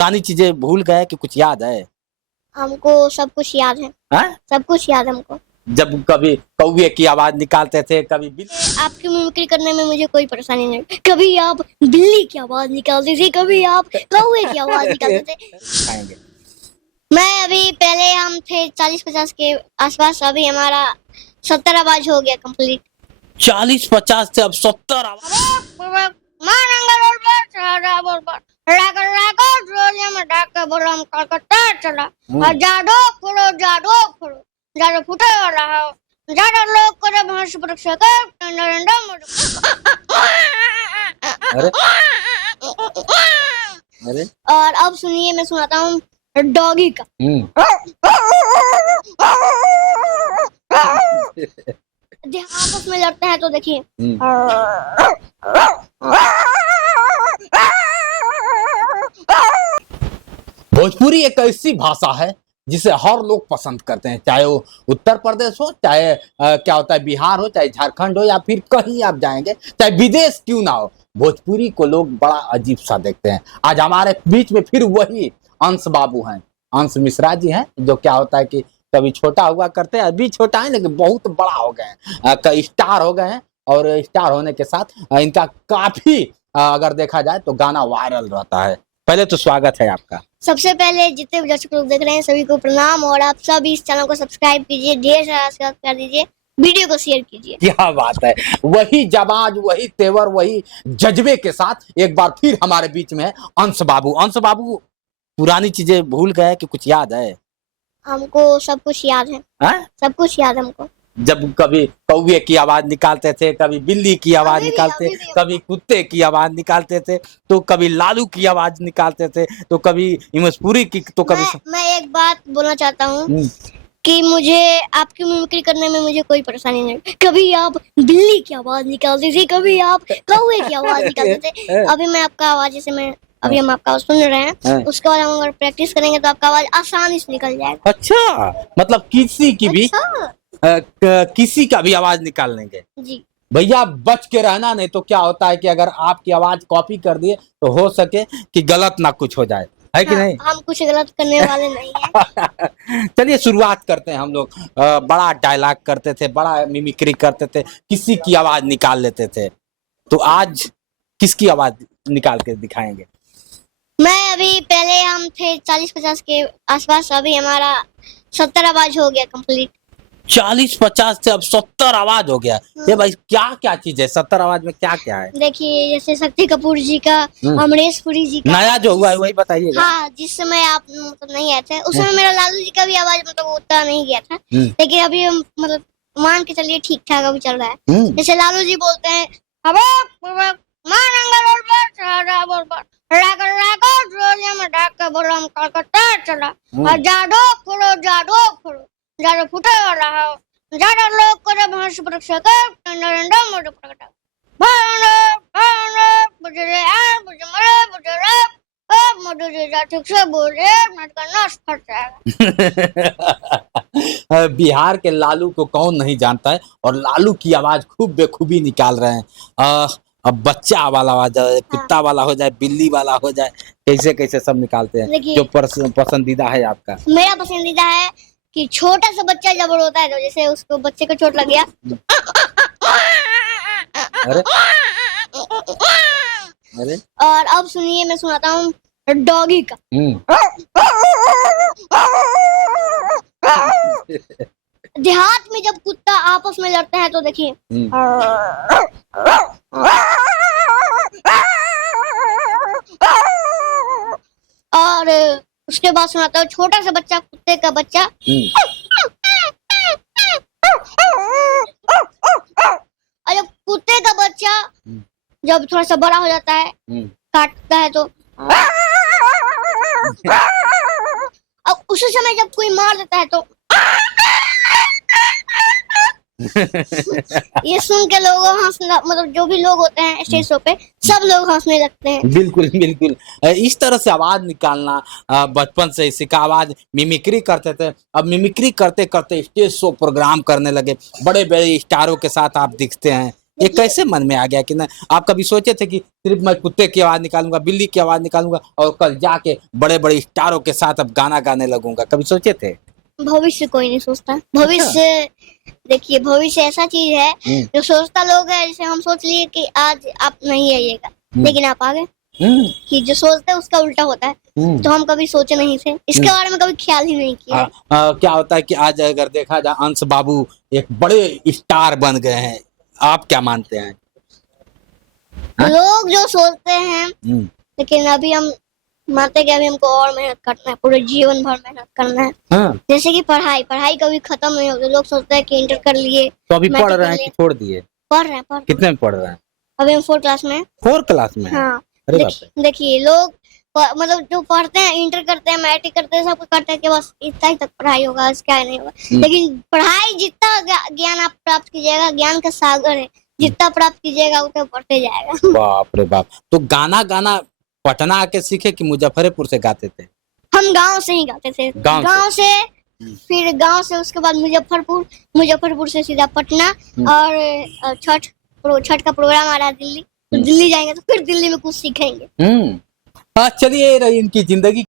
पुरानी चीजें भूल गए कि कुछ याद है? हमको सब कुछ याद है। हाँ? सब कुछ याद है हमको। जब कभी कौवे की आवाज निकालते थे, कभी बिल्ली। आपकी मिमिक्री करने में मुझे कोई परेशानी नहीं। कभी आप बिल्ली की आवाज निकालते थे, कभी आप कौवे की आवाज निकालते थे। खाएंगे। मैं अभी पहले हम थे 40-50 के आसपास, अभी हमारा 70 आवाज हो गया कंप्लीट। 40-50 से अब 70 आवाज। जादू फुटे वाला है, ज्यादा लोग करे भैंस परीक्षा कर नरेंद्र मोदी। अरे अरे और अब सुनिए, मैं सुनाता हूँ डॉगी का। आपस में लड़ते हैं तो देखिए। भोजपुरी एक ऐसी भाषा है जिसे हर लोग पसंद करते हैं, चाहे वो उत्तर प्रदेश हो, चाहे क्या होता है बिहार हो, चाहे झारखंड हो, या फिर कहीं आप जाएंगे, चाहे विदेश क्यों ना हो, भोजपुरी को लोग बड़ा अजीब सा देखते हैं। आज हमारे बीच में फिर वही अंश बाबू हैं, अंश मिश्रा जी हैं, जो क्या होता है कि कभी छोटा हुआ करते हैं, अभी छोटा है लेकिन बहुत बड़ा हो गए हैं, स्टार हो गए हैं। और स्टार होने के साथ इनका काफी अगर देखा जाए तो गाना वायरल रहता है। पहले तो स्वागत है आपका। सबसे पहले जितने भी दर्शक लोग देख रहे हैं सभी को प्रणाम, और आप सब इस चैनल को सब्सक्राइब कीजिए, ढेर सारा सब्सक्राइब कर दीजिए, वीडियो को शेयर कीजिए। क्या बात है, वही जवाब, वही तेवर, वही जज्बे के साथ एक बार फिर हमारे बीच में है अंश बाबू। अंश बाबू, पुरानी चीजें भूल गए कि कुछ याद है? हमको सब कुछ याद है। हाँ? सब कुछ याद है हमको। जब कभी कौवे की आवाज निकालते थे, कभी बिल्ली की आवाज निकालते, कभी कुत्ते की आवाज निकालते थे, तो कभी लालू की आवाज निकालते थे, तो कभी इमसपुरी की, तो कभी मैं एक बात बोलना चाहता हूँ कि मुझे आपकी मिमिक्री करने में मुझे कोई परेशानी नहीं। कभी आप बिल्ली की आवाज निकालते थे, कभी आप कौवे की आवाज निकालते थे। अभी मैं आपका आवाज, जैसे मैं अभी हम आपका आवाज सुन रहे हैं, उसके बाद हम अगर प्रैक्टिस करेंगे तो आपका आवाज आसानी से निकल जाएगा। अच्छा, मतलब किसी की भी किसी का भी आवाज निकाल लेंगे जी भैया। बच के रहना, नहीं तो क्या होता है कि अगर आपकी आवाज कॉपी कर दिए तो हो सके कि गलत ना कुछ हो जाए, है कि नहीं? हम कुछ गलत करने वाले नहीं हैं। चलिए शुरुआत करते हैं हम लोग। बड़ा डायलॉग करते थे, बड़ा मिमिक्री करते थे, किसी की आवाज निकाल लेते थे, तो आज किसकी आवाज निकाल के दिखाएंगे? मैं अभी पहले हम थे 40-50 के आसपास, अभी हमारा 70 आवाज हो गया कंप्लीट। 40-50 से अब 70 आवाज हो गया। ये भाई क्या क्या चीज है 70 आवाज में, क्या क्या है? देखिए, जैसे शक्ति कपूर जी का, अमरीश पुरी जी का नया जो हुआ है वही बताइएगा। हाँ, जिस समय आप मतलब नहीं आए थे उस समय मेरा लालू जी का भी आवाज मतलब उतना नहीं गया था, लेकिन अभी मतलब मान के चलिए ठीक ठाक अभी चल रहा है। जैसे लालू जी बोलते हैं, जादू फुटे वाला है, ज्यादा लोग करे भैंस परीक्षा कर नरेंद्र मोदी प्रकटा। बिहार के लालू को कौन नहीं जानता है, और लालू की आवाज खूब बेखूबी निकाल रहे हैं। अब बच्चा वाला आवाज, कुत्ता वाला हो जाए, बिल्ली वाला हो जाए, कैसे कैसे सब निकालते हैं। जो पसंदीदा है आपका? मेरा पसंदीदा है कि छोटा सा बच्चा जब रोता है तो जैसे उसको बच्चे को चोट लग गया। अरे अरे और अब सुनिए, मैं सुनाता हूँ डॉगी का। देहात में जब कुत्ता आपस में लड़ते हैं तो देखिए। और उसके बाद सुनाता हूँ छोटा सा बच्चा, कुत्ते का बच्चा। और जब कुत्ते का बच्चा जब थोड़ा सा बड़ा हो जाता है, काटता है तो अब उसी समय जब कोई मार देता है तो ये सुन के लोग हंसना, मतलब जो भी लोग होते हैं स्टेज शो पे सब लोग हंसने लगते हैं। बिल्कुल बिल्कुल, इस तरह से आवाज निकालना बचपन से सीखा। आवाज मिमिक्री करते थे, अब मिमिक्री करते करते स्टेज शो प्रोग्राम करने लगे, बड़े बड़े स्टारों के साथ आप दिखते हैं। ये कैसे मन में आ गया कि ना आप कभी सोचे थे कि सिर्फ मैं कुत्ते की आवाज निकालूंगा, बिल्ली की आवाज निकालूंगा और कल जाके बड़े बड़े स्टारों के साथ अब गाना गाने लगूंगा, कभी सोचे थे? भविष्य कोई नहीं सोचता। भविष्य देखिए, भविष्य ऐसा चीज है जो सोचता लोग है। जैसे हम सोच लिए कि आज आप नहीं आइएगा, लेकिन आप आ गए। कि जो सोचते हैं उसका उल्टा होता है। तो हम कभी सोचे नहीं थे, इसके बारे में कभी ख्याल ही नहीं किया। क्या होता है कि आज अगर देखा जाए अंश बाबू एक बड़े स्टार बन गए हैं, आप क्या मानते हैं? लोग जो सोचते हैं, लेकिन अभी हम मानते हैं कि अभी हमको और मेहनत करना है, पूरे जीवन भर मेहनत करना है। जैसे कि पढ़ाई कभी खत्म नहीं होती। लोग सोचते हैं कि इंटर कर लिए तो अभी पढ़ रहे हैं कि छोड़ दिए? पढ़ रहे हैं। कितने में पढ़ रहे हैं? अभी हम 4th क्लास में। 4th क्लास में? हाँ। देखिए लोग मतलब जो पढ़ते हैं, इंटर करते हैं, मैट्रिक करते हैं, सब कुछ करते हैं कि बस इतना ही तक पढ़ाई होगा, इसका नहीं होगा। लेकिन पढ़ाई जितना ज्ञान आप प्राप्त कीजिएगा, ज्ञान का सागर है, जितना प्राप्त कीजिएगा उतना बढ़ते जाएगा। बाप रे बाप। तो गाना पटना आके सीखे कि मुजफ्फरपुर से गाते थे? हम गांव से ही गाते थे। गांव से फिर गांव से उसके बाद मुजफ्फरपुर से सीधा पटना। और छठ का प्रोग्राम आ रहा है दिल्ली, तो दिल्ली जाएंगे तो फिर दिल्ली में कुछ सीखेंगे। चलिए, रही इनकी जिंदगी।